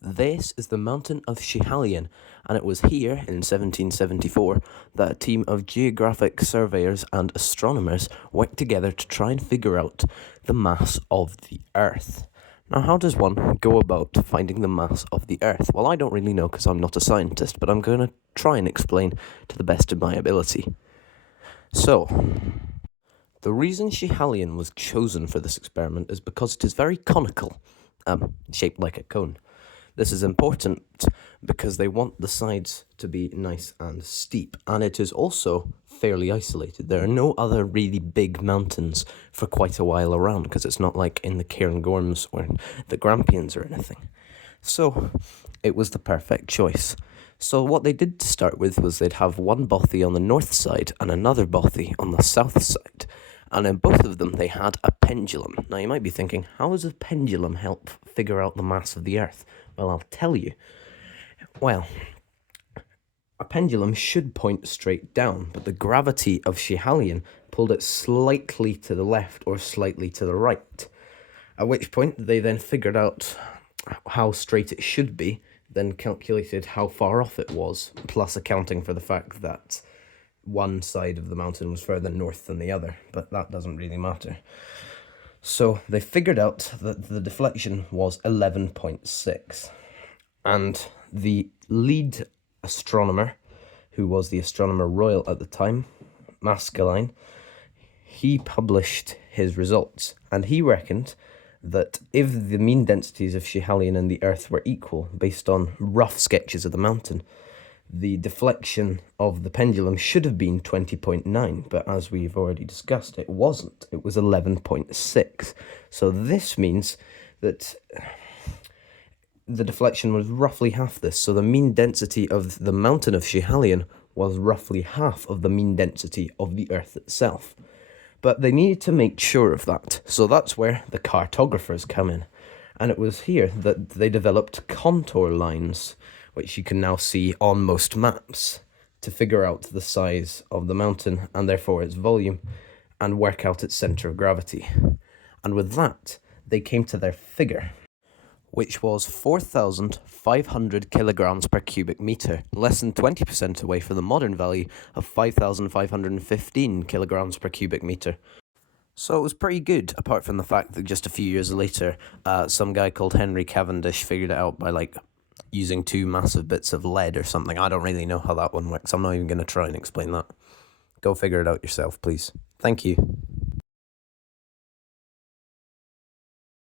This is the mountain of Schiehallion, and it was here in 1774 that a team of geographic surveyors and astronomers worked together to try and figure out the mass of the Earth. Now, how does one go about finding the mass of the Earth? Well, I don't really know because I'm not a scientist, but I'm going to try and explain to the best of my ability. So, the reason Schiehallion was chosen for this experiment is because it is very conical, shaped like a cone. This is important because they want the sides to be nice and steep, and it is also fairly isolated. There are no other really big mountains for quite a while around, because it's not like in the Cairngorms or the Grampians or anything. So it was the perfect choice. So what they did to start with was they'd have one bothy on the north side and another bothy on the south side. And in both of them, they had a pendulum. Now, you might be thinking, how does a pendulum help figure out the mass of the Earth? Well, I'll tell you. Well, a pendulum should point straight down, but the gravity of Schiehallion pulled it slightly to the left or slightly to the right. At which point, they then figured out how straight it should be, then calculated how far off it was, plus accounting for the fact that one side of the mountain was further north than the other, but that doesn't really matter. So they figured out that the deflection was 11.6, and the lead astronomer, who was the Astronomer Royal at the time, Maskelyne, he published his results, and he reckoned that if the mean densities of Schiehallion and the Earth were equal, based on rough sketches of the mountain, the deflection of the pendulum should have been 20.9, but as we've already discussed, it wasn't. It was 11.6. So this means that the deflection was roughly half this. So the mean density of the mountain of Schiehallion was roughly half of the mean density of the Earth itself. But they needed to make sure of that. So that's where the cartographers come in. And it was here that they developed contour lines, which you can now see on most maps, to figure out the size of the mountain and therefore its volume and work out its centre of gravity. And with that, they came to their figure, which was 4,500 kilograms per cubic meter, less than 20% away from the modern value of 5,515 kilograms per cubic meter. So it was pretty good, apart from the fact that just a few years later, some guy called Henry Cavendish figured it out by using two massive bits of lead or something. I don't really know how that one works. I'm not even going to try and explain that. Go figure it out yourself, please. Thank you.